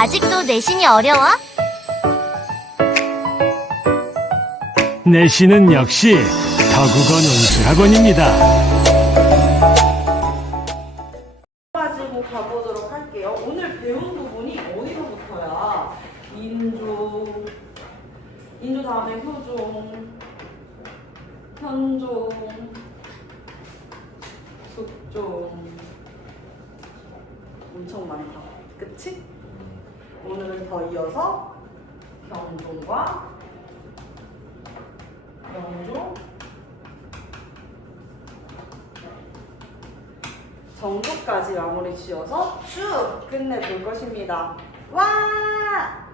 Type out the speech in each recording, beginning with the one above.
아직도 내신이 어려워? 내신은 역시 더국어 논술학원입니다. 가지고 가보도록 할게요. 오늘 배운 부분이 어디서부터야? 인조 다음에 효종, 현종, 숙종. 엄청 많다. 그치? 오늘은 더 이어서 경종과 영종, 정조까지 마무리 지어서 쭉 끝내볼 것입니다. 와!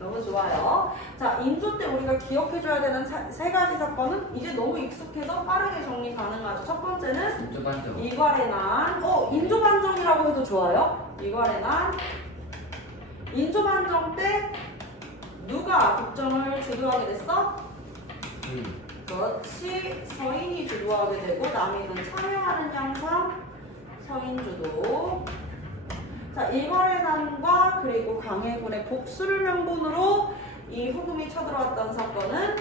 너무 좋아요. 자, 인조 때 우리가 기억해줘야 되는 세 가지 사건은 이제 너무 익숙해서 빠르게 정리 가능하죠. 첫 번째는 인조반정. 이괄의 난. 인조반정이라고 해도 좋아요. 이괄의 난. 인조반정 때 누가 국정을 주도하게 됐어? 그렇지. 서인이 주도하게 되고 남인은 참여하는 양상 서인주도. 자, 이괄의 난과 그리고 강해군의 복수를 명분으로 이 후금이 쳐들어왔던 사건은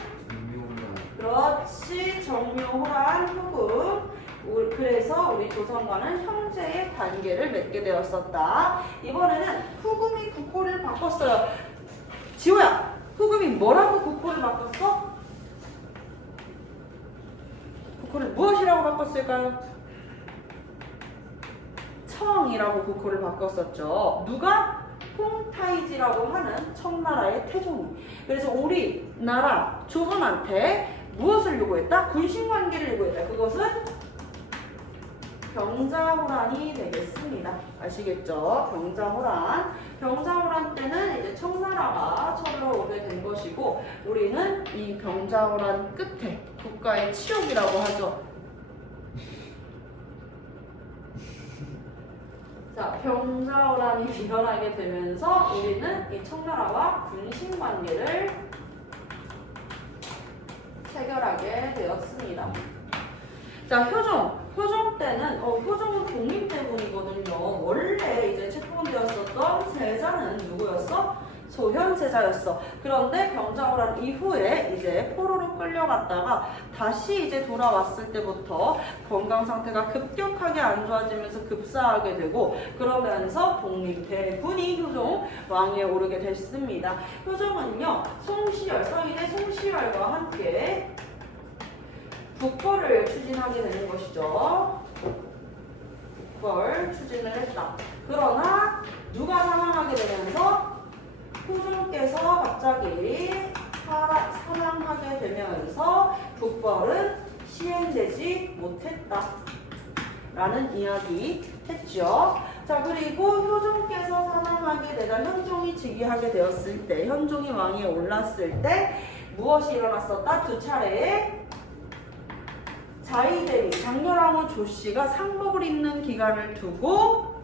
그렇지. 정묘호란 후금. 그래서 우리 조선과는 형제의 관계를 맺게 되었었다. 이번에는 후금이 국호를 바꿨어요. 지호야, 후금이 뭐라고 국호를 바꿨어? 국호를 무엇이라고 바꿨을까요? 청이라고 국호를 바꿨었죠. 누가? 홍타이지라고 하는 청나라의 태종이. 그래서 우리나라 조선한테 무엇을 요구했다? 군신관계를 요구했다. 그것은 병자호란이 되겠습니다. 아시겠죠? 병자호란. 병자호란 때는 이제 청나라가 쳐들어오게 된 것이고, 우리는 이 병자호란 끝에 국가의 치욕이라고 하죠. 자, 병자호란이 일어나게 되면서 우리는 이 청나라와 군신관계를 체결하게 되었습니다. 자, 효종 때는 효종은 독립 때문이거든요. 원래 이제 책봉되었었던 세자는 누구였어? 소현세자였어. 그런데 병자호란 이후에 이제 포로로 끌려갔다가 다시 이제 돌아왔을 때부터 건강 상태가 급격하게 안 좋아지면서 급사하게 되고, 그러면서 독립대군이 효종 왕위에 오르게 됐습니다. 효종은요, 송시열, 서인의 송시열과 함께 국벌을 추진하게 되는 것이죠. 국벌 추진을 했다. 그러나 누가 사망하게 되면서 효종께서 갑자기 사망하게 되면서 국벌은 시행되지 못했다 라는 이야기 했죠. 자, 그리고 효종께서 사망하게 되다 현종이 즉위하게 되었을 때, 현종이 왕위에 올랐을 때 무엇이 일어났었다? 두 차례의 자의대위, 장렬왕후 조씨가 상복을 입는 기간을 두고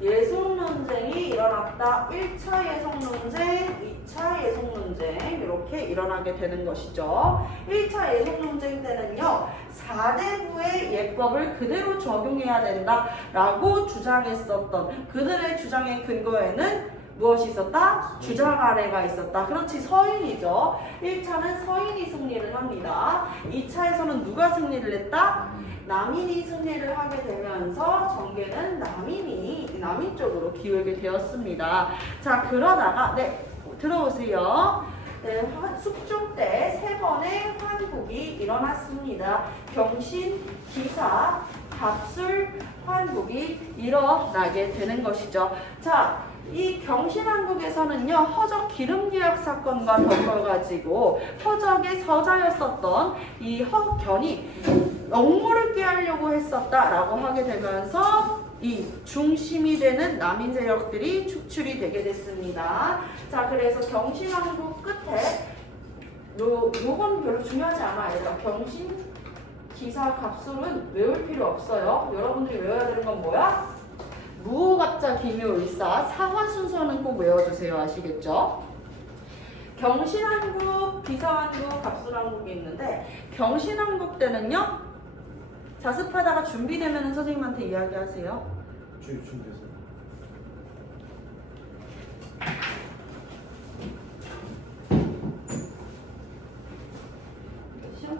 예속논쟁이 일어났다. 1차 예속논쟁, 2차 예속논쟁 이렇게 일어나게 되는 것이죠. 1차 예속논쟁 때는요, 4대부의 예법을 그대로 적용해야 된다라고 주장했었던 그들의 주장의 근거에는 무엇이 있었다? 주장아래가 있었다. 그렇지, 서인이죠. 1차는 서인이 승리를 합니다. 2차에서는 누가 승리를 했다? 남인이 승리를 하게 되면서 정계는 남인 쪽으로 기울게 되었습니다. 자, 그러다가 들어오세요. 숙종 때 3번의 환국이 일어났습니다. 경신, 기사, 갑술, 환국이 일어나게 되는 것이죠. 자, 이 경신왕국에서는요, 허적 기름유약 사건과 엮어가지고 허적의 서자였었던 이 허견이 업무를 꾀하려고 했었다라고 하게 되면서 이 중심이 되는 남인 세력들이 축출이 되게 됐습니다. 자, 그래서 경신왕국 끝에 요건 별로 중요하지 않아, 얘들아. 경신, 기사, 갑술은 외울 필요 없어요. 여러분들이 외워야 되는 건 뭐야? 무오갑자, 기묘을사, 사화 순서는 꼭 외워주세요. 아시겠죠? 경신왕국, 기사왕국, 갑술왕국이 있는데, 경신왕국 때는요, 자습하다가 준비되면 선생님한테 이야기하세요. 준비해서.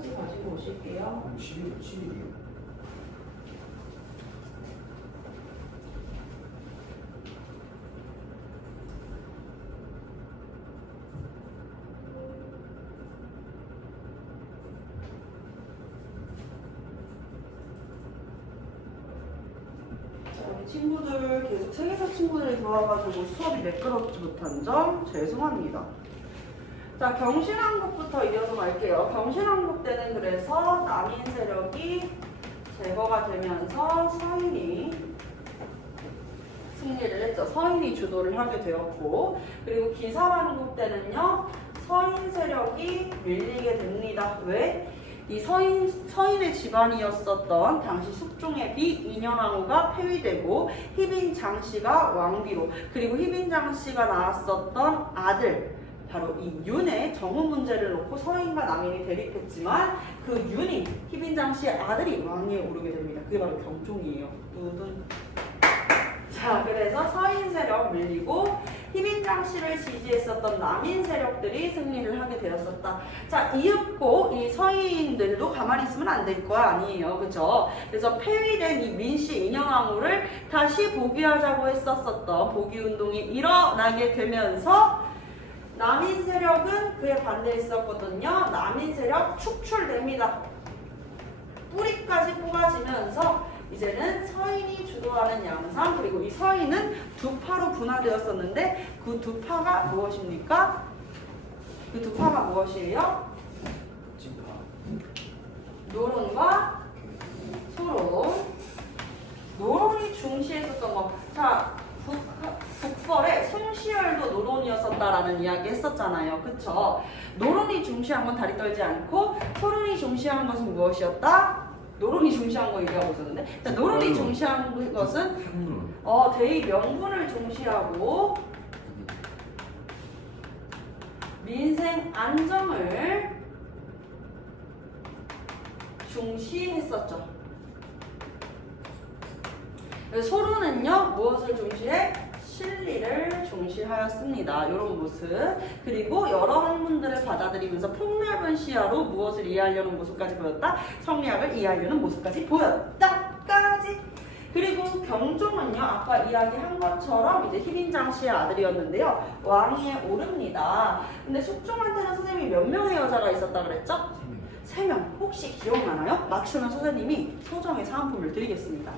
편지 가지고 오실게요. 11이요. 자, 우리 친구들 계속 책에서 친구들이 들어와가지고 수업이 매끄럽지 못한 점 죄송합니다. 자, 경신왕국부터 이어서 갈게요. 경신왕국 때는 그래서 남인 세력이 제거가 되면서 서인이 승리를 했죠. 서인이 주도를 하게 되었고, 그리고 기사왕국 때는요, 서인 세력이 밀리게 됩니다. 왜? 이 서인의 집안이었었던 당시 숙종의 비 인현왕후가 폐위되고 희빈장씨가 왕비로, 그리고 희빈장씨가 낳았었던 아들 바로 이 윤의 정후 문제를 놓고 서인과 남인이 대립했지만 그 윤이 희빈장씨의 아들이 왕위에 오르게 됩니다. 그게 바로 경종이에요. 두둔. 자, 그래서 서인 세력 밀리고 희빈장씨를 지지했었던 남인 세력들이 승리를 하게 되었었다. 자, 이윽고 이 서인들도 가만히 있으면 안 될 거 아니에요. 그죠? 그래서 폐위된 이 민씨 인현왕후를 다시 복위하자고 했었었던 복위운동이 일어나게 되면서 남인 세력은 그에 반대했었거든요. 남인 세력 축출됩니다. 뿌리까지 뽑아지면서 이제는 서인이 주도하는 양상, 그리고 이 서인은 두 파로 분화되었었는데 그 두 파가 무엇입니까? 그 두 파가 무엇이에요? 찐파. 노론과 소론. 노론이 중시했었던 거. 자, 북벌의 송시열도 노론이었었다라는 이야기 했었잖아요. 그쵸? 노론이 중시한 건 다리 떨지 않고 소론이 중시한 것은 무엇이었다? 노론이 중시한 거 얘기하고 있었는데, 자, 노론이 중시한 것은 대의 명분을 중시하고 민생 안정을 중시했었죠. 소론은요, 무엇을 중시해? 실리를 중시하였습니다. 이런 모습. 그리고 여러 학문들을 받아들이면서 폭넓은 시야로 무엇을 이해하려는 모습까지 보였다? 성리학을 이해하려는 모습까지 보였다까지. 그리고 경종은요, 아까 이야기한 것처럼 이제 희빈장씨의 아들이었는데요, 왕위에 오릅니다. 근데 숙종한테는 선생님이 몇 명의 여자가 있었다 그랬죠? 3명. 혹시 기억나나요? 맞추는 선생님이 소정의 사은품을 드리겠습니다.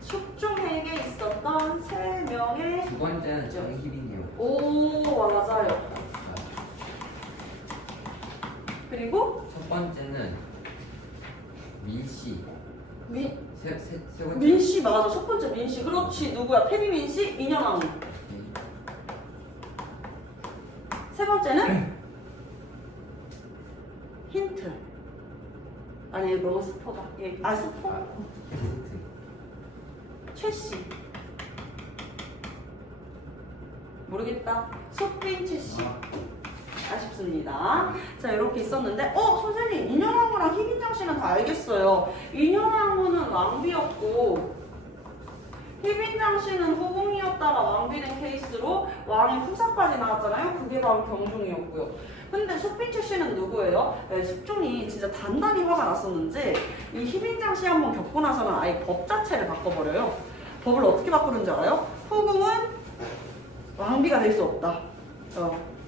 숙종에게 있었던 3명의 두 번째는 정희빈이요. 오, 맞아요. 그리고 첫 번째는 민씨. 세 번째. 민씨 맞아. 첫 번째 민씨. 그렇지. 누구야? 페미민씨, 인현왕후. 세 번째는 힌트. 아니, 너무 스포다. 스포? 최씨. 모르겠다. 속빈 최씨. 아쉽습니다. 자, 이렇게 있었는데, 선생님, 인현왕후랑 희빈장씨는 다 알겠어요. 인현왕후는 왕비였고, 희빈장씨는 후궁이었다가 왕비된 케이스로 왕의 후사까지 나왔잖아요. 그게 바로 경종이었고요. 근데 속빈 씨는 누구예요? 네, 숙종이 진짜 단단히 화가 났었는지 이 희빈장씨 한번 겪고 나서는 아예 법 자체를 바꿔버려요. 법을 어떻게 바꾸는지 알아요? 후궁은 왕비가 될 수 없다.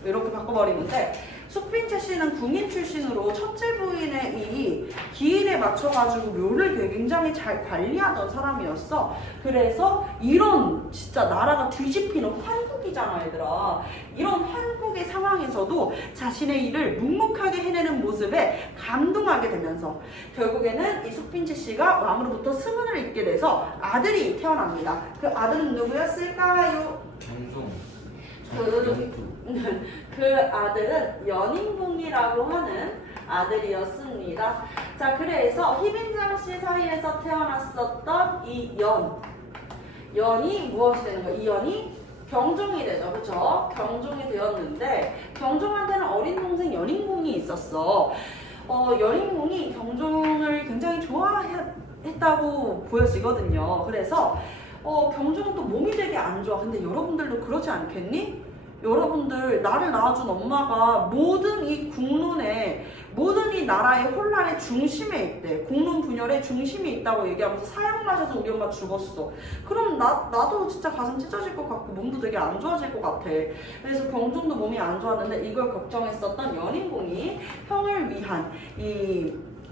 이렇게 바꿔버리는데, 숙빈채 씨는 궁인 출신으로 첫째 부인의 이 기인에 맞춰가지고 묘를 굉장히 잘 관리하던 사람이었어. 그래서 이런 진짜 나라가 뒤집히는 환국이잖아, 얘들아. 이런 환국의 상황에서도 자신의 일을 묵묵하게 해내는 모습에 감동하게 되면서 결국에는 이 숙빈채 씨가 왕으로부터 승은을 입게 돼서 아들이 태어납니다. 그 아들은 누구였을까요? 경종. 그 아들은 연인궁이라고 하는 아들이었습니다. 자, 그래서 희빈장씨 사이에서 태어났었던 이 연이 무엇이 되는 거예요? 이 연이 경종이 되죠. 그쵸? 경종이 되었는데, 경종한테는 어린 동생 연인궁이 있었어. 연인궁이 경종을 굉장히 좋아했다고 보여지거든요. 그래서 경종은 또 몸이 되게 안 좋아. 근데 여러분들도 그러지 않겠니? 여러분들 나를 낳아준 엄마가 모든 이 국론에 모든 이 나라의 혼란의 중심에 있대. 국론 분열의 중심에 있다고 얘기하면서 사약 맞아서 우리 엄마 죽었어. 그럼 나도 진짜 가슴 찢어질 것 같고 몸도 되게 안 좋아질 것 같아. 그래서 병종도 몸이 안 좋았는데 이걸 걱정했었던 연인공이 형을 위한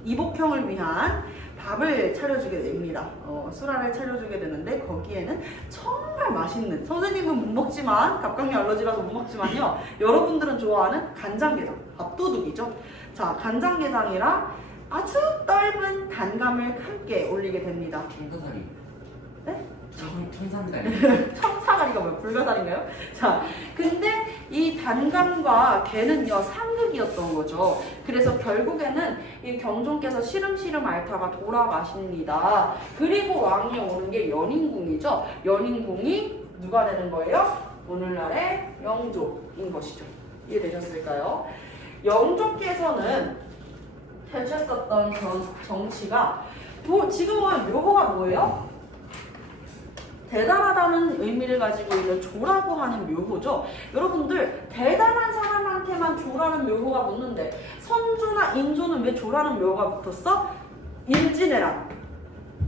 이복형을 위한 밥을 차려주게 됩니다. 수라를 차려주게 되는데 거기에는 정말 맛있는, 선생님은 못 먹지만 갑각류 알러지라서 못 먹지만요, 여러분들은 좋아하는 간장게장, 밥도둑이죠. 자, 간장게장이랑 아주 떫은 단감을 함께 올리게 됩니다. 청사살이. 네? 청산가리. 청사가리가 뭐야? 불가사리인가요? 자, 근데 이 단감과 게는요 상극이었던 거죠. 그래서 결국에는 이 경종께서 시름시름 앓다가 돌아가십니다. 그리고 왕이 오는 게 연인궁이죠. 연인궁이 누가 되는 거예요? 오늘날의 영조인 것이죠. 이해되셨을까요? 영조께서는 펼쳤었던 정치가 지금은 묘호가 뭐예요? 대단하다는 의미를 가지고 있는 조라고 하는 묘호죠. 여러분들 대단한 사람한테만 조라는 묘호가 붙는데 선조나 인조는 왜 조라는 묘호가 붙었어? 임진왜란,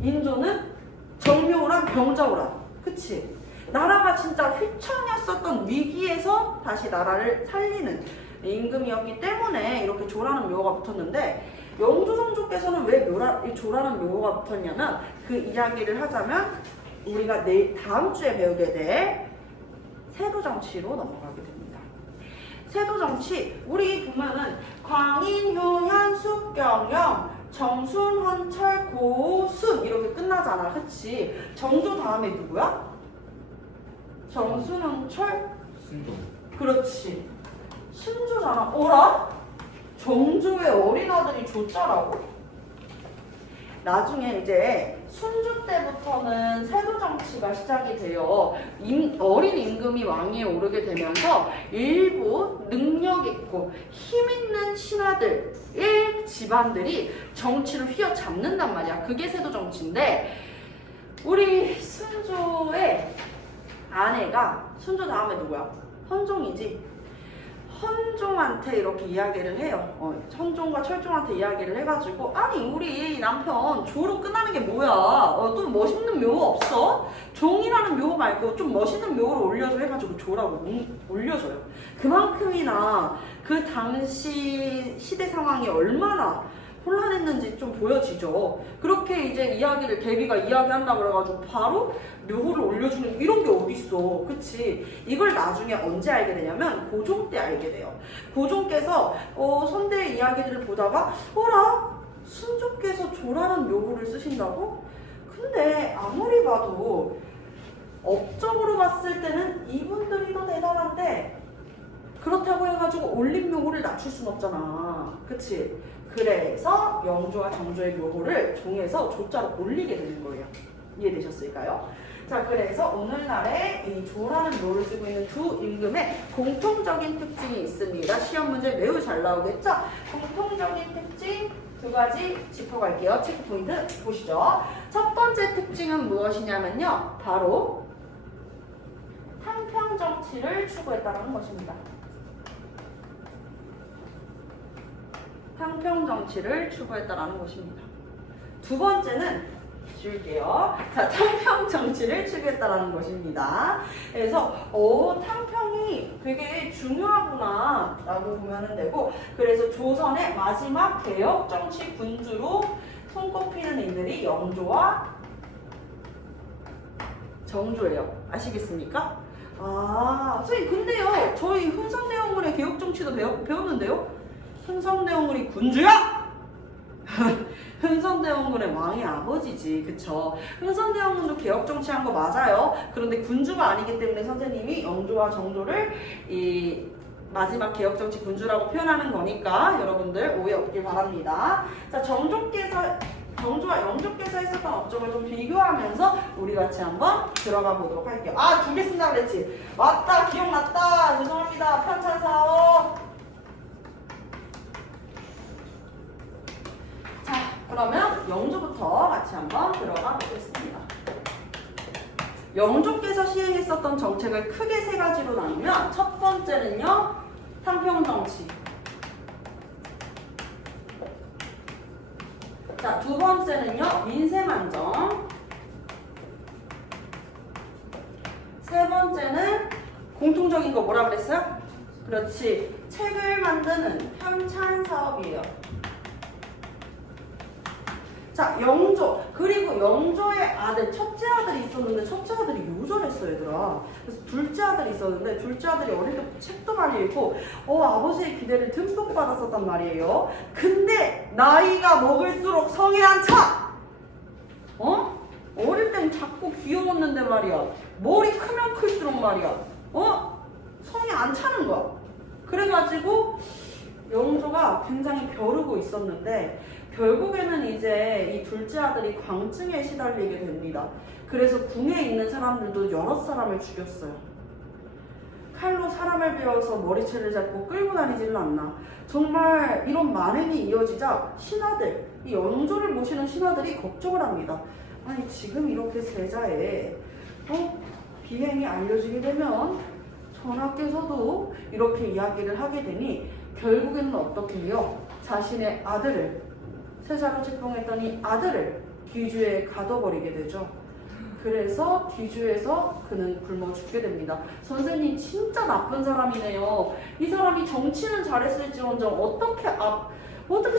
인조는 정묘호란, 병자호란. 그치? 나라가 진짜 휘청였었던 위기에서 다시 나라를 살리는 임금이었기 때문에 이렇게 조라는 묘호가 붙었는데, 영조정조께서는 왜 이 조라는 묘호가 붙었냐면, 그 이야기를 하자면 우리가 다음 주에 배우게 될 세도정치로 넘어가게 됩니다. 세도정치, 우리 보면은 광인, 효현, 숙경영, 정순, 헌철, 고순 이렇게 끝나잖아. 그치? 정조 다음에 누구야? 정순, 헌철, 순종. 그렇지. 순조잖아. 어라? 정조의 어린 아들이 조자라고? 나중에 이제 순조 때부터는 세도 정치가 시작이 돼요. 어린 임금이 왕위에 오르게 되면서 일부 능력 있고 힘 있는 신하들의 집안들이 정치를 휘어잡는단 말이야. 그게 세도 정치인데, 우리 순조의 아내가, 순조 다음에 누구야? 헌종이지. 헌종한테 이렇게 이야기를 해요. 헌종과 철종한테 이야기를 해가지고, 아니 우리 남편 조로 끝나는 게 뭐야? 또 멋있는 묘호 없어? 종이라는 묘호 말고 좀 멋있는 묘호를 올려줘 해가지고 조라고 올려줘요. 그만큼이나 그 당시 시대 상황이 얼마나 혼란했는지 좀 보여지죠. 그렇게 이제 대비가 이야기한다고 그래가지고 바로 묘호를 올려주는 이런 게 어딨어. 그치? 이걸 나중에 언제 알게 되냐면 고종 때 알게 돼요. 고종께서 선대의 이야기들을 보다가 어라? 순조께서 조라는 묘호를 쓰신다고? 근데 아무리 봐도 업적으로 봤을 때는 이분들이 더 대단한데 그렇다고 해가지고 올린 묘호를 낮출 순 없잖아. 그치? 그래서 영조와 정조의 묘호를 종에서 조자로 올리게 되는 거예요. 이해되셨을까요? 자, 그래서 오늘날에 이 조라는 묘를 쓰고 있는 두 임금의 공통적인 특징이 있습니다. 시험 문제 매우 잘 나오겠죠? 공통적인 특징 두 가지 짚어갈게요. 체크 포인트 보시죠. 첫 번째 특징은 무엇이냐면요, 바로 탕평 정치를 추구했다는 것입니다. 탕평 정치를 추구했다라는 것입니다. 두 번째는 줄게요. 자, 탕평 정치를 추구했다라는 것입니다. 그래서 탕평이 되게 중요하구나 라고 보면 되고, 그래서 조선의 마지막 개혁 정치 군주로 손꼽히는 인들이 영조와 정조예요. 아시겠습니까? 선생님 근데요, 저희 흥선대원군의 개혁 정치도 배웠는데요. 흥선대원군이 군주야? 흥선대원군의 왕의 아버지지, 그쵸? 흥선대원군도 개혁 정치한 거 맞아요. 그런데 군주가 아니기 때문에 선생님이 영조와 정조를 이 마지막 개혁 정치 군주라고 표현하는 거니까 여러분들 오해 없길 바랍니다. 자, 정조와 영조께서 했었던 업적을 좀 비교하면서 우리 같이 한번 들어가 보도록 할게요. 두 개 쓴다 그랬지? 맞다, 기억났다. 죄송합니다. 편찬사업. 그러면 영조부터 같이 한번 들어가 보겠습니다. 영조께서 시행했었던 정책을 크게 세 가지로 나누면 첫 번째는요, 탕평정치. 자, 두 번째는요, 민생안정. 세 번째는 공통적인 거 뭐라 그랬어요? 그렇지. 책을 만드는 편찬 사업이에요. 자, 영조. 그리고 영조의 아들, 첫째 아들이 있었는데 첫째 아들이 요절했어, 얘들아. 그래서 둘째 아들이 있었는데 둘째 아들이 어릴 때부터 책도 많이 읽고 아버지의 기대를 듬뿍 받았었단 말이에요. 근데 나이가 먹을수록 성에 안 차! 어릴 땐 작고 귀여웠는데 말이야. 머리 크면 클수록 말이야. 성이 안 차는 거야. 그래가지고 영조가 굉장히 벼르고 있었는데 결국에는 이제 이 둘째 아들이 광증에 시달리게 됩니다. 그래서 궁에 있는 사람들도 여러 사람을 죽였어요. 칼로 사람을 베어서 머리채를 잡고 끌고 다니지는 않나. 정말 이런 만행이 이어지자 신하들, 이 영조를 모시는 신하들이 걱정을 합니다. 아니 지금 이렇게 세자에 비행이 알려지게 되면 전하께서도 이렇게 이야기를 하게 되니 결국에는 어떻게 해요? 자신의 아들을, 세자로 책봉했던 이 아들을 뒤주에 가둬버리게 되죠. 그래서 뒤주에서 그는 굶어 죽게 됩니다. 선생님 진짜 나쁜 사람이네요. 이 사람이 정치는 잘했을지언정 어떻게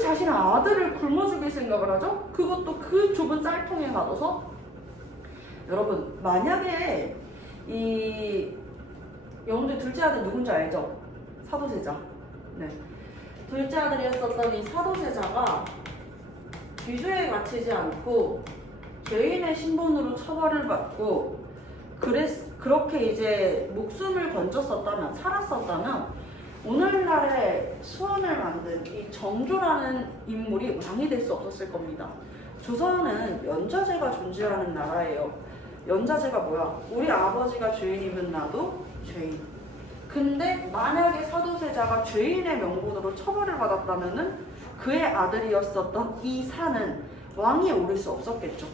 자신의 아들을 굶어 죽일 생각을 하죠? 그것도 그 좁은 쌀통에 가둬서. 여러분 만약에 이 영조의 둘째 아들 누군지 알죠? 사도세자. 네. 둘째 아들이었었던 이 사도세자가 뒤주에 갇히지 않고 죄인의 신분으로 처벌을 받고 그렇게 이제 목숨을 건졌었다면, 살았었다면 오늘날의 수원을 만든 이 정조라는 인물이 왕이 될 수 없었을 겁니다. 조선은 연좌제가 존재하는 나라예요. 연좌제가 뭐야? 우리 아버지가 죄인이면 나도 죄인. 근데 만약에 사도세자가 죄인의 명분으로 처벌을 받았다면은 그의 아들이었었던 이 산은 왕위에 오를 수 없었겠죠.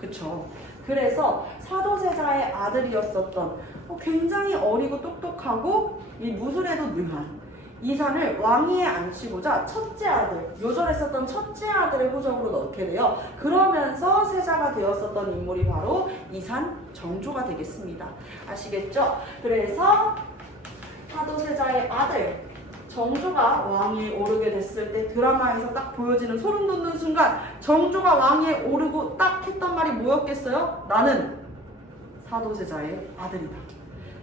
그쵸? 그래서 사도세자의 아들이었었던 굉장히 어리고 똑똑하고 이 무술에도 능한 이산을 왕위에 앉히고자 첫째 아들, 요절했었던 첫째 아들을 호적으로 넣게 돼요. 그러면서 세자가 되었었던 인물이 바로 이산 정조가 되겠습니다. 아시겠죠? 그래서 사도세자의 아들 정조가 왕위에 오르게 됐을 때 드라마에서 딱 보여지는 소름 돋는 순간 정조가 왕위에 오르고 딱 했던 말이 뭐였겠어요? 나는 사도세자의 아들이다.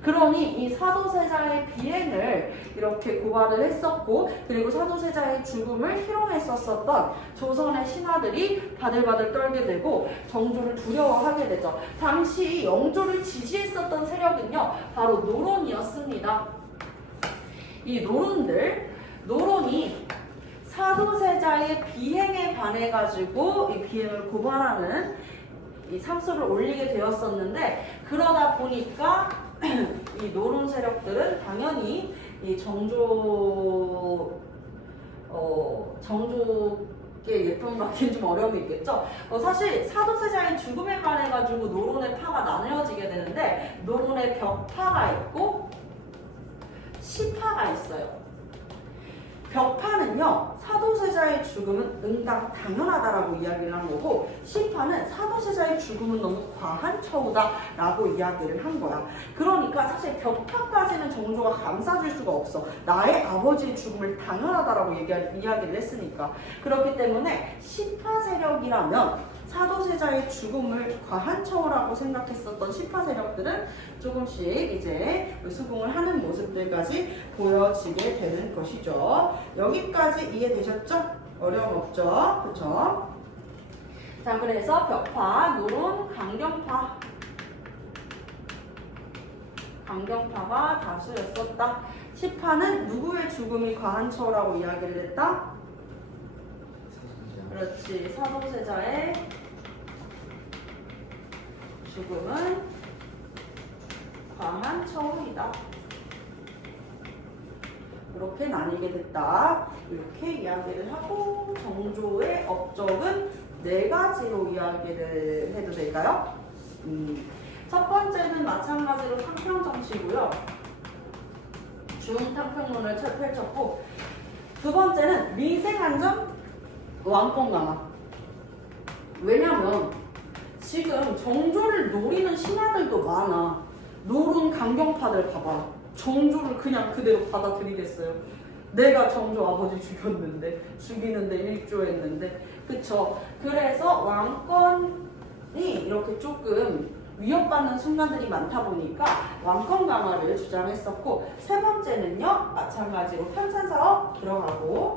그러니 이 사도세자의 비행을 이렇게 고발을 했었고, 그리고 사도세자의 죽음을 희롱했었던 조선의 신하들이 바들바들 떨게 되고 정조를 두려워하게 되죠. 당시 영조를 지지했었던 세력은요 바로 노론이었습니다. 이 노론이 사도세자의 비행에 관해가지고 이 비행을 고발하는 이 상소를 올리게 되었었는데, 그러다 보니까 이 노론 세력들은 당연히 이 정조께 예쁨을 받기는 좀 어려움이 있겠죠. 사실 사도세자의 죽음에 관해가지고 노론의 파가 나뉘어지게 되는데, 노론의 벽파가 있고 시파가 있어요. 벽파는요, 사도세자의 죽음은 응당 당연하다라고 이야기를 한 거고, 시파는 사도세자의 죽음은 너무 과한 처우다라고 이야기를 한 거야. 그러니까 사실 벽파까지는 정조가 감싸줄 수가 없어. 나의 아버지의 죽음을 당연하다라고 이야기를 했으니까. 그렇기 때문에 시파 세력이라면 사도세자의 죽음을 과한 처우라고 생각했었던 시파 세력들은 조금씩 이제 수긍을 하는 모습들까지 보여지게 되는 것이죠. 여기까지 이해되셨죠? 어려움 없죠? 그쵸? 자, 그래서 벽파, 노론, 강경파가 다수였었다. 시파는 누구의 죽음이 과한 처우라고 이야기를 했다? 그렇지, 사도세자의 죽음은 과한 처우이다. 이렇게 나뉘게 됐다. 이렇게 이야기를 하고, 정조의 업적은 4가지로 이야기를 해도 될까요? 첫 번째는 마찬가지로 탕평 정치고요. 중탕평론을 펼쳤고, 두 번째는 민생안전 왕권 강화. 왜냐면 지금 정조를 노리는 신하들도 많아. 노른 강경파들 봐봐. 정조를 그냥 그대로 받아들이겠어요. 내가 정조 아버지 죽이는데 일조했는데, 그쵸? 그래서 왕권이 이렇게 조금 위협받는 순간들이 많다 보니까 왕권 강화를 주장했었고, 세 번째는요, 마찬가지로 편찬사업 들어가고,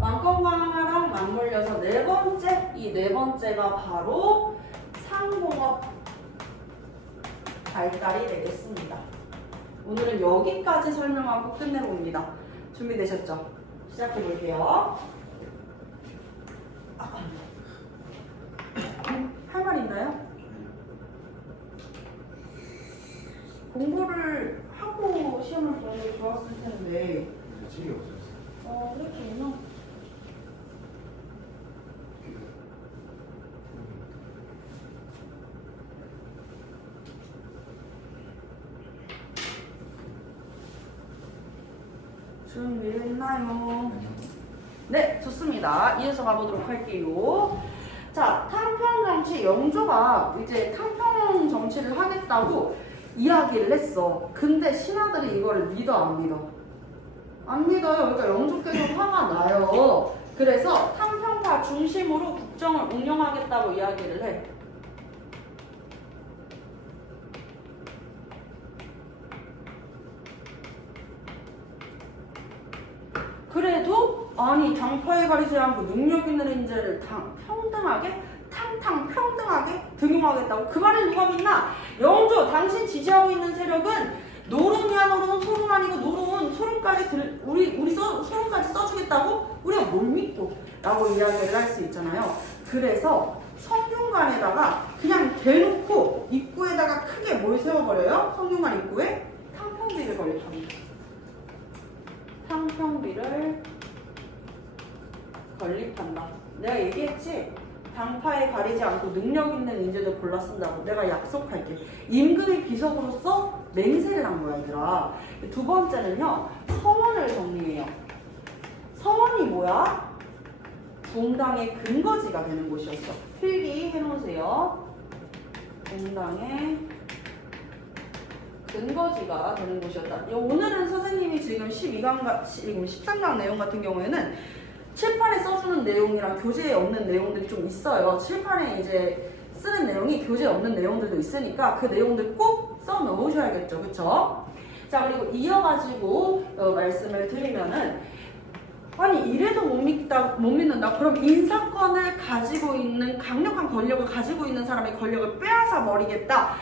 왕권 강화랑 맞물려서 네 번째, 이 네 번째가 바로 상공업 발달이 되겠습니다. 오늘은 여기까지 설명하고 끝내봅니다. 준비되셨죠? 시작해 볼게요. 할 말 있나요? 공부를 하고 시험을 보는 게 좋았을 텐데. 질이 없었어. 그렇군요. 준비됐나요? 네, 좋습니다. 이어서 가보도록 할게요. 자, 탕평 정치, 영조가 이제 탕평 정치를 하겠다고 이야기를 했어. 근데 신하들이 이거를 믿어, 안 믿어? 안 믿어요. 그러니까 영조께서 화가 나요. 그래서 탕평파 중심으로 국정을 운영하겠다고 이야기를 해. 그래도 아니 당파에 가리지 않고 능력 있는 인재를 평등하게 평등하게 등용하겠다고. 그 말을 누가 믿나? 영조, 당신 지지하고 있는 세력은 노론이야. 노론, 소론 아니고 노론, 소론까지 우리 소론까지 써주겠다고? 우리가 뭘 믿고? 라고 이야기를 할 수 있잖아요. 그래서 성균관에다가 그냥 대놓고 입구에다가 크게 뭘 세워버려요? 성균관 입구에 탕평비를 건립합니다. 탕평비를 건립한다. 내가 얘기했지? 당파에 가리지 않고 능력 있는 인재들 골라 쓴다고. 내가 약속할게. 임금이 비석으로서 맹세를 한 거야, 얘들아. 두 번째는요, 서원을 정리해요. 서원이 뭐야? 공당의 근거지가 되는 곳이었어. 필기 해놓으세요. 공당의 근거지가 되는 곳이었다. 오늘은 선생님이 지금 13강 내용 같은 경우에는 칠판에 써주는 내용이랑 교재에 없는 내용들이 좀 있어요. 칠판에 이제 쓰는 내용이 교재에 없는 내용들도 있으니까 그 내용들 꼭 써 넣으셔야겠죠. 그쵸? 자, 그리고 이어가지고 말씀을 드리면은, 아니 이래도 못 믿는다? 그럼 인사권을 가지고 있는, 강력한 권력을 가지고 있는 사람의 권력을 빼앗아 버리겠다.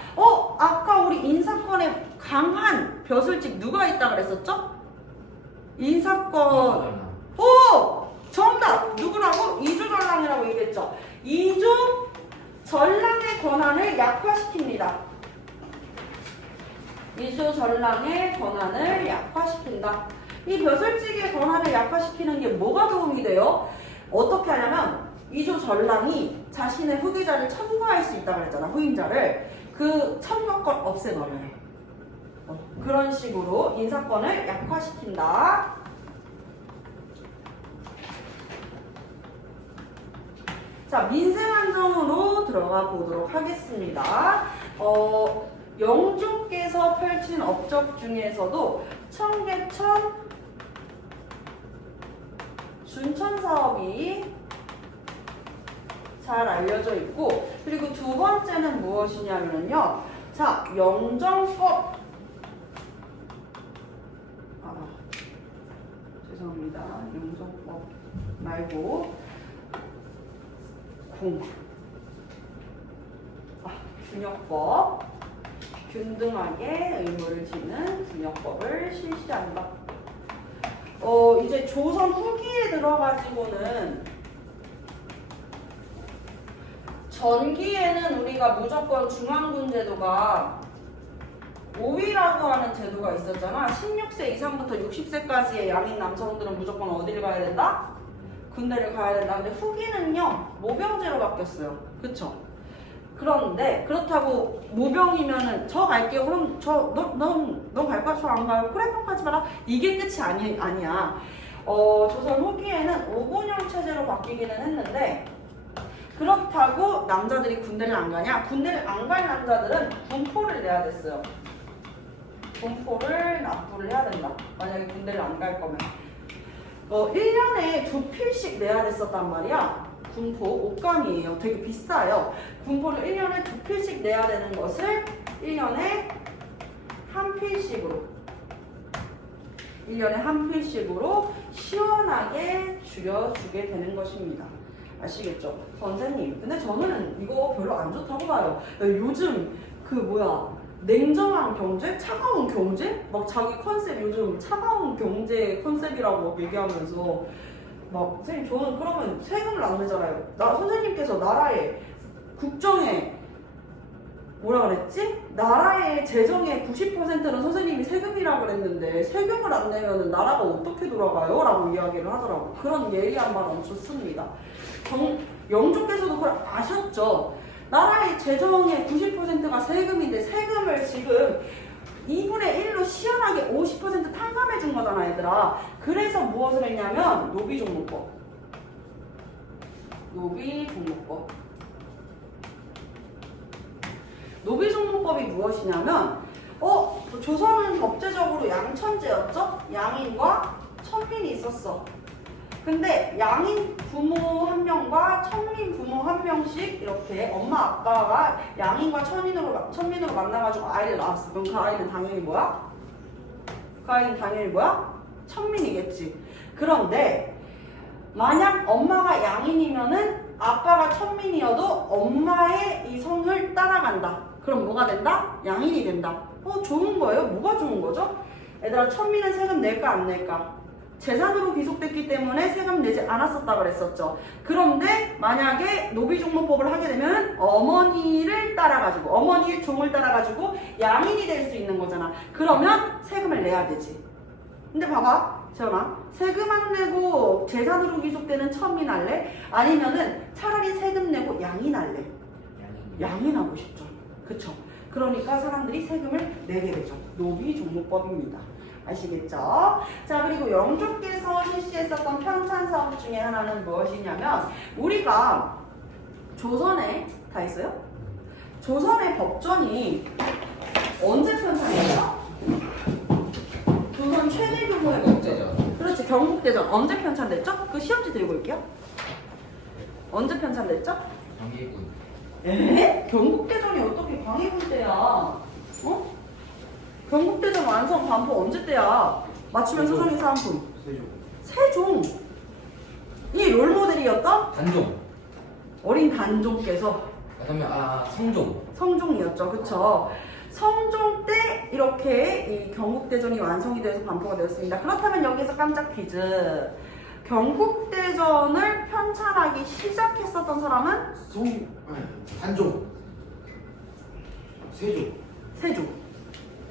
아까 우리 인사권에 강한 벼슬직 누가 있다 그랬었죠? 인사권. 정답! 누구라고? 이조전랑이라고 얘기했죠. 이조전랑의 권한을 약화시킵니다. 이조전랑의 권한을 약화시킨다. 이 벼슬직의 권한을 약화시키는 게 뭐가 도움이 돼요? 어떻게 하냐면 이조전랑이 자신의 후계자를 천거할 수 있다고 그랬잖아. 후임자를. 그 천거권 없애버려요. 그런 식으로 인사권을 약화시킨다. 자, 민생안정으로 들어가 보도록 하겠습니다. 영조께서 펼친 업적 중에서도 청계천 준천 사업이 잘 알려져 있고, 그리고 두 번째는 무엇이냐면요. 자, 영정법. 죄송합니다. 영정법 말고 군역법. 균등하게 의무를 지는 군역법을 실시한다. 이제 조선 후기에 들어가지고는, 전기에는 우리가 무조건 중앙군 제도가 5위라고 하는 제도가 있었잖아. 16세 이상부터 60세까지의 양인 남성들은 무조건 어디를 가야 된다? 군대를 가야 된다. 근데 후기는요 모병제로 바뀌었어요. 그쵸? 그런데 그렇다고 모병이면은 저 갈게요. 그럼 넌 갈 거야? 저 안 가요? 그래 그럼 가지 마라. 이게 끝이 아니야. 조선 후기에는 5군용 체제로 바뀌기는 했는데 그렇다고 남자들이 군대를 안 가냐? 군대를 안 갈 남자들은 군포를 내야 됐어요. 군포를 납부를 해야 된다. 만약에 군대를 안 갈 거면. 1년에 2필씩 내야 됐었단 말이야. 군포 옷감이에요. 되게 비싸요. 군포를 1년에 2필씩 내야 되는 것을 1년에 한 필씩으로 1년에 한 필씩으로 시원하게 줄여주게 되는 것입니다. 아시겠죠? 선생님, 근데 저는 이거 별로 안 좋다고 봐요. 요즘 냉정한 경제? 차가운 경제? 막 자기 컨셉 요즘 차가운 경제 컨셉이라고 막 얘기하면서 선생님 저는 그러면 세금을 안 내잖아요. 선생님께서 나라의 국정에 뭐라 그랬지? 나라의 재정의 90%는 선생님이 세금이라고 그랬는데 세금을 안 내면 나라가 어떻게 돌아가요? 라고 이야기를 하더라고. 그런 예리한 말 엄청 씁니다. 영조께서도 그걸 아셨죠? 나라의 재정의 90%가 세금인데 세금을 지금 2분의 1로 시원하게 50% 탕감해 준 거잖아 얘들아. 그래서 무엇을 했냐면 노비종목법. 노비종목법이 무엇이냐면 조선은 법제적으로 양천제였죠? 양인과 천민이 있었어. 근데 양인 부모 한 명과 천민 부모 한 명씩 이렇게 엄마 아빠가 양인과 천민으로 만나가지고 아이를 낳았어. 그럼 그 아이는 당연히 뭐야? 천민이겠지. 그런데 만약 엄마가 양인이면은 아빠가 천민이어도 엄마의 이 성을 따라간다. 그럼 뭐가 된다? 양인이 된다. 좋은 거예요? 뭐가 좋은 거죠? 얘들아, 천민은 세금 낼까 안 낼까? 재산으로 귀속됐기 때문에 세금 내지 않았었다 그랬었죠. 그런데 만약에 노비종목법을 하게 되면 어머니의 종을 따라가지고 양인이 될 수 있는 거잖아. 그러면 세금을 내야 되지. 근데 봐봐, 재현아, 세금 안 내고 재산으로 귀속되는 천민 할래? 아니면은 차라리 세금 내고 양인 할래? 양인하고 싶죠. 그쵸? 그러니까 사람들이 세금을 내게 되죠. 노비종목법입니다. 아시겠죠? 자, 그리고 영조께서 실시했었던 편찬사업 중에 하나는 무엇이냐면 우리가 조선에 다 있어요? 조선의 법전이 언제 편찬했죠? 조선 최대 규모의 법전. 그렇지, 경국대전 언제 편찬됐죠? 그 시험지 들고 올게요. 언제 편찬됐죠? 경기군. 경국대전이 어떻게 광해군 때야? 경국대전 완성 반포 언제 때야? 맞추면 소정의 사은품. 세종. 이 롤모델이었던 단종. 어린 단종께서 그다음에 성종. 성종이었죠. 그쵸? 성종 때 이렇게 이 경국대전이 완성이 돼서 반포가 되었습니다. 그렇다면 여기서 깜짝 퀴즈. 경국대전을 편찬하기 시작했었던 사람은? 단종.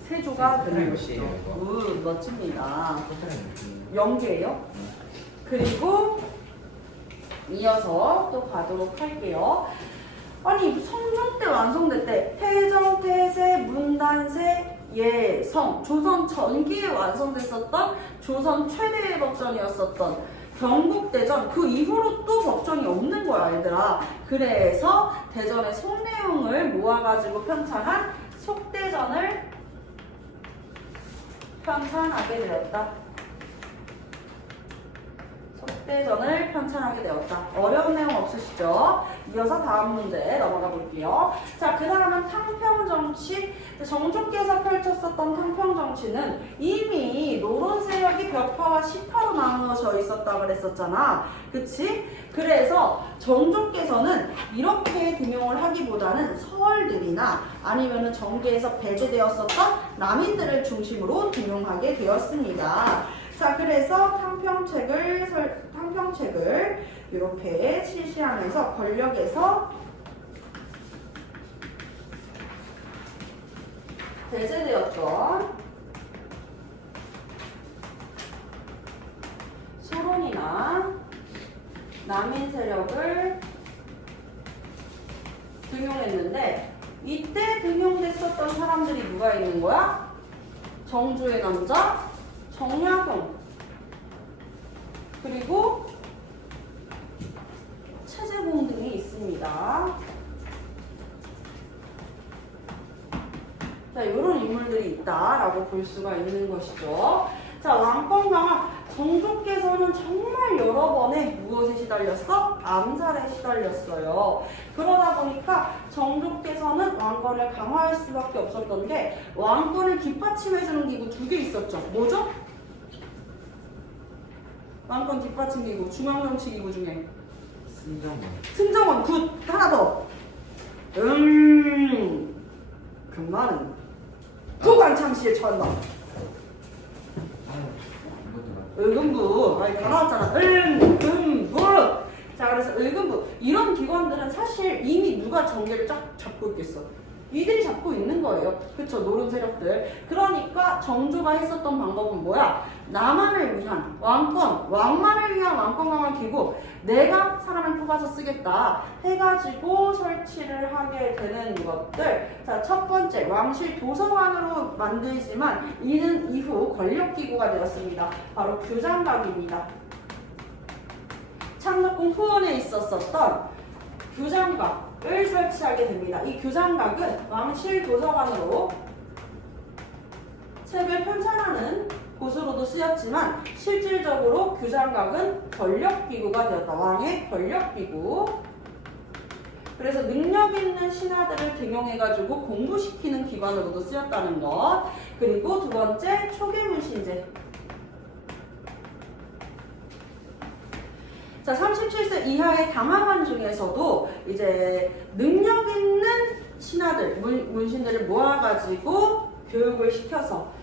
세조가 되는 것이죠. 이거. 멋집니다. 연계예요. 그리고 이어서 또 가도록 할게요. 아니, 성종 때 완성됐대. 태정, 태세, 문단세, 예성. 조선 전기에 완성됐었던 조선 최대의 법전이었었던 경국대전. 그 이후로 또 법전이 없는 거야, 얘들아. 그래서 대전의 속내용을 모아가지고 편찬한 속대전을 편찬하게 되었다. 속대전을 편찬하게 되었다. 어려운 내용 없으시죠? 이어서 다음 문제 넘어가 볼게요. 자, 그 다음은 탕평정치. 정조께서 펼쳤었던 탕평정치는 이미 노론 세력이 벽파와 시파로 나누어져 있었다 그랬었잖아. 그치? 그래서 정조께서는 이렇게 등용을 하기보다는 서얼들이나 아니면은 정계에서 배제되었었던 남인들을 중심으로 등용하게 되었습니다. 자, 그래서 탕평책을 이렇게 실시하면서 권력에서 배제되었던 소론이나 남인 세력을 등용했는데 이때 등용됐었던 사람들이 누가 있는 거야? 정조의 남자 정약용 그리고 최재봉 등이 있습니다. 자, 이런 인물들이 있다라고 볼 수가 있는 것이죠. 자, 왕권 강화 정조께서는 정말 여러 번의 무엇에 시달렸어? 암살에 시달렸어요. 그러다 보니까 정조께서는 왕권을 강화할 수밖에 없었던 게 왕권을 뒷받침해주는 기구 2개 있었죠. 뭐죠? 왕권 뒷받침 기구, 중앙정치 기구 중에 승정원. 승정원 굿! 하나 더. 금마는 부관창시의 천막. 의금부. 아니 다 나왔잖아. 의금부. 자, 그래서 의금부 이런 기관들은 사실 이미 누가 정계를 쫙 잡고 있겠어. 이들이 잡고 있는 거예요. 그쵸? 노른 세력들. 그러니까 정조가 했었던 방법은 뭐야? 나만을 위한 왕권, 왕만을 위한 왕권 강화 기구 내가 사람을 뽑아서 쓰겠다 해가지고 설치를 하게 되는 것들. 자, 첫 번째 왕실 도서관으로 만들지만 이는 이후 권력기구가 되었습니다. 바로 규장각입니다. 창덕궁 후원에 있었었던 규장각을 설치하게 됩니다. 이 규장각은 왕실 도서관으로 책을 편찬하는 곳으로도 쓰였지만 실질적으로 규장각은 권력기구가 되었다. 왕의 권력기구. 그래서 능력 있는 신하들을 등용해가지고 공부시키는 기관으로도 쓰였다는 것. 그리고 두 번째 초계문신제. 자, 37세 이하의 당황한 중에서도 이제 능력 있는 신하들, 문신들을 모아가지고 교육을 시켜서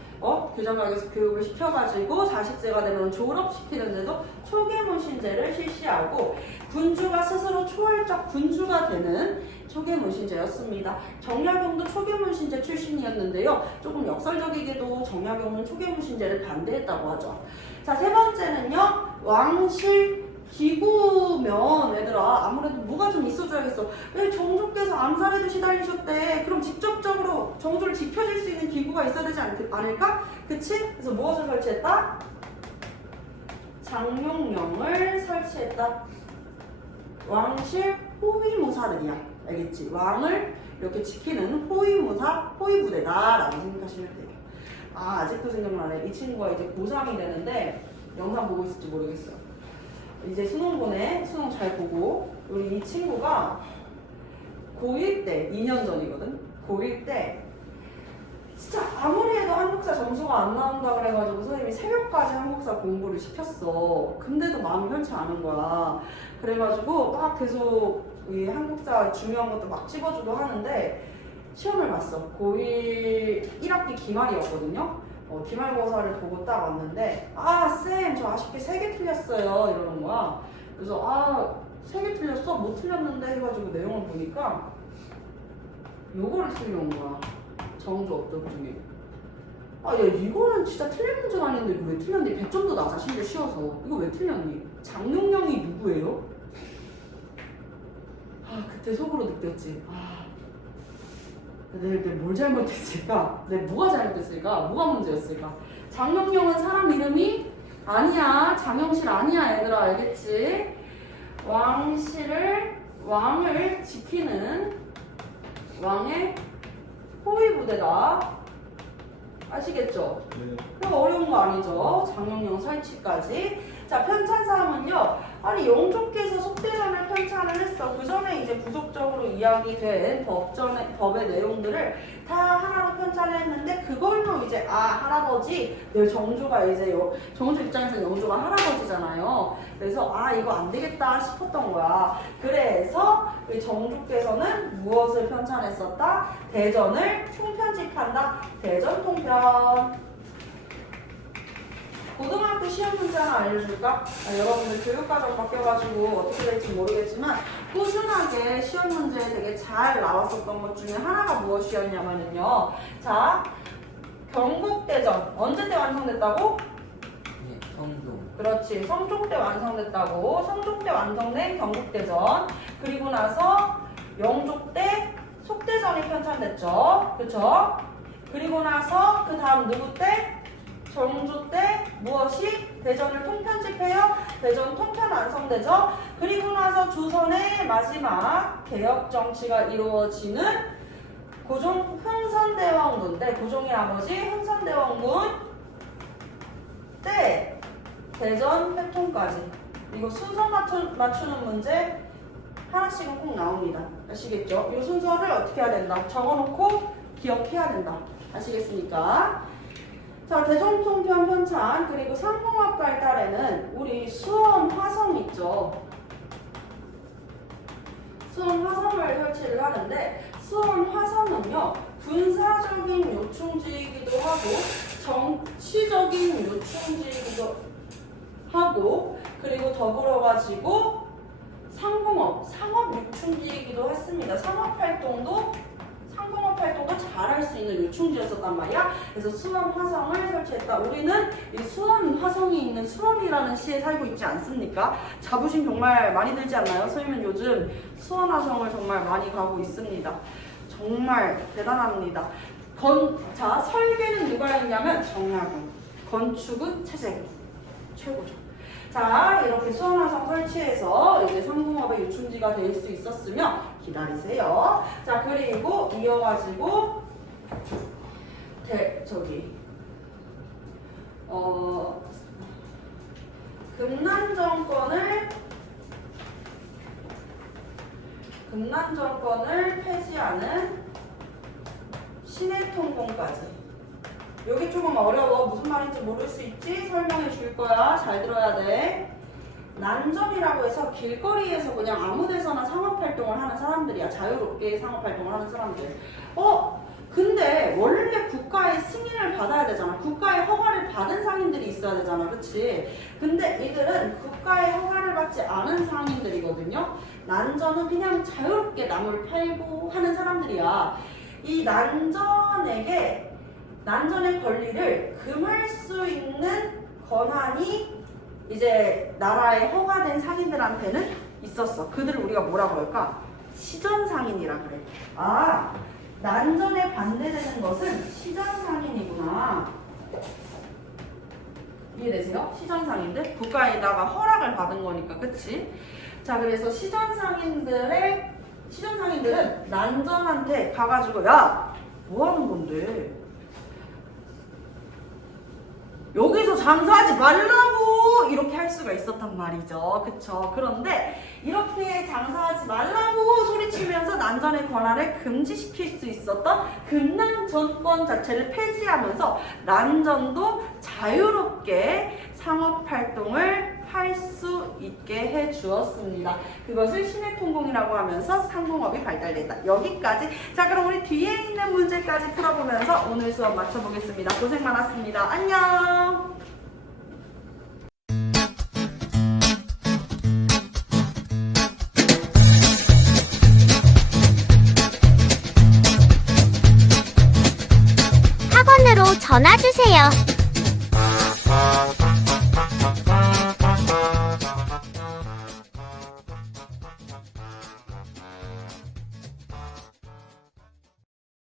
규장각에서 교육을 시켜가지고 40세가 되면 졸업시키는데도 초계문신제를 실시하고 군주가 스스로 초월적 군주가 되는 초계문신제였습니다. 정약용도 초계문신제 출신이었는데요. 조금 역설적이게도 정약용은 초계문신제를 반대했다고 하죠. 자, 세 번째는요. 왕실 기구면 얘들아 아무래도 뭐가 좀 있어줘야겠어. 왜 정조께서 암살에도 시달리셨대. 그럼 직접적으로 정조를 지켜줄 수 있는 기구가 있어야 되지 않을까? 그치? 그래서 무엇을 설치했다? 장룡령을 설치했다. 왕실 호위무사들이야. 알겠지? 왕을 이렇게 지키는 호위무사, 호위부대다라고 생각하시면 돼요. 아, 아직도 생각나네. 이 친구가 이제 고3이 되는데 영상 보고 있을지 모르겠어요. 이제 수능 보내, 수능 잘 보고. 우리 이 친구가 고1 때, 2년 전이거든? 고1 때 진짜 아무리 해도 한국사 점수가 안 나온다 그래가지고 선생님이 새벽까지 한국사 공부를 시켰어. 근데도 마음이 편치 않은 거야. 그래가지고 막 계속 이 한국사 중요한 것도 막 집어주고 하는데 시험을 봤어. 고1 1학기 기말이었거든요. 기말고사를 보고 딱 왔는데 쌤 저 아쉽게 3개 틀렸어요 이러는 거야. 그래서 3개 틀렸어? 뭐 틀렸는데 해가지고 내용을 보니까 요거를 틀려온 거야. 정조 어떤 중에 야 이거는 진짜 틀린 문제가 아닌데 이거 왜 틀렸니? 100점도 낮아. 심지어 쉬워서. 이거 왜 틀렸니? 장룡령이 누구예요? 그때 속으로 느꼈지. 내가 뭘 잘못했을까? 내가 뭐가 잘못했을까? 뭐가 문제였을까? 장룡령은 사람 이름이 아니야. 장영실 아니야 얘들아. 알겠지? 왕을 지키는 왕의 호위부대다. 아시겠죠? 네. 그럼 어려운 거 아니죠? 장룡령 설치까지. 자, 편찬사항은요. 아니 영조께서 속대전을 편찬을 했어. 그 전에 이제 부속적으로 이야기된 법의 내용들을 다 하나로 편찬을 했는데 그걸로 이제 할아버지, 정조가 이제 정조 입장에서 영조가 할아버지잖아요. 그래서 이거 안 되겠다 싶었던 거야. 그래서 우리 정조께서는 무엇을 편찬했었다? 대전을 총편집한다. 대전 통편. 고등학교 시험 문제 하나 알려줄까? 여러분들 교육과정 바뀌어가지고 어떻게 될지 모르겠지만 꾸준하게 시험 문제에 되게 잘 나왔었던 것 중에 하나가 무엇이었냐면요. 자, 경국대전 언제 때 완성됐다고? 성종. 그렇지. 성종 때 완성됐다고. 성종 때 완성된 경국대전. 그리고 나서 영조 때 속대전이 편찬됐죠. 그쵸? 그리고 나서 그 다음 누구 때? 정조 때 무엇이? 대전을 통편집해요. 대전 통편 완성되죠. 그리고 나서 조선의 마지막 개혁 정치가 이루어지는 고종 흥선대원군 때, 고종의 아버지 흥선대원군 때 대전 회통까지. 이거 순서 맞추는 문제 하나씩은 꼭 나옵니다. 아시겠죠? 이 순서를 어떻게 해야 된다? 적어놓고 기억해야 된다. 아시겠습니까? 자, 대종통편 편찬 그리고 상공학과의 딸에는 우리 수원 화성 있죠. 수원 화성을 설치를 하는데 수원 화성은요 군사적인 요충지이기도 하고 정치적인 요충지이기도 하고 그리고 더불어 가지고 상공업, 상업 요충지이기도 했습니다. 상업 활동도 잘할 수 있는 요충지였었단 말이야. 그래서 수원 화성을 설치했다. 우리는 이 수원 화성이 있는 수원이라는 시에 살고 있지 않습니까? 자부심 정말 많이 들지 않나요? 소희는 요즘 수원 화성을 정말 많이 가고 있습니다. 정말 대단합니다. 자, 설계는 누가 했냐면 정약용, 건축은 최재근. 최고죠. 자, 이렇게 수원화성 설치해서 이제 상공업의 요충지가 될 수 있었으며 기다리세요. 자, 그리고 이어가지고 금난정권을 폐지하는 신해통공까지. 여기 조금 어려워. 무슨 말인지 모를 수 있지? 설명해 줄 거야. 잘 들어야 돼. 난점이라고 해서 길거리에서 그냥 아무 데서나 상업활동을 하는 사람들이야. 자유롭게 상업활동을 하는 사람들. 근데 원래 국가의 승인을 받아야 되잖아. 국가의 허가를 받은 상인들이 있어야 되잖아. 그치? 근데 이들은 국가의 허가를 받지 않은 상인들이거든요. 난전은 그냥 자유롭게 남을 팔고 하는 사람들이야. 이 난전의 권리를 금할 수 있는 권한이 이제 나라에 허가된 상인들한테는 있었어. 그들을 우리가 뭐라고 할까? 시전상인이라 그래. 아, 난전에 반대되는 것은 시전상인이구나. 이해되세요? 시전상인들? 국가에다가 허락을 받은 거니까, 그치? 자, 그래서 시전상인들은 난전한테 가가지고, 야! 뭐 하는 건데? 여기서 장사하지 말라고! 이렇게 할 수가 있었단 말이죠. 그쵸? 그런데 이렇게 장사하지 말라고 소리치면서 난전의 권한을 금지시킬 수 있었던 금난정권 자체를 폐지하면서 난전도 자유롭게 상업활동을 할 수 있게 해 주었습니다. 그것을 신해통공이라고 하면서 상공업이 발달됐다. 여기까지. 자, 그럼 우리 뒤에 있는 문제까지 풀어보면서 오늘 수업 마쳐보겠습니다. 고생 많았습니다. 안녕! 학원으로 전화 주세요.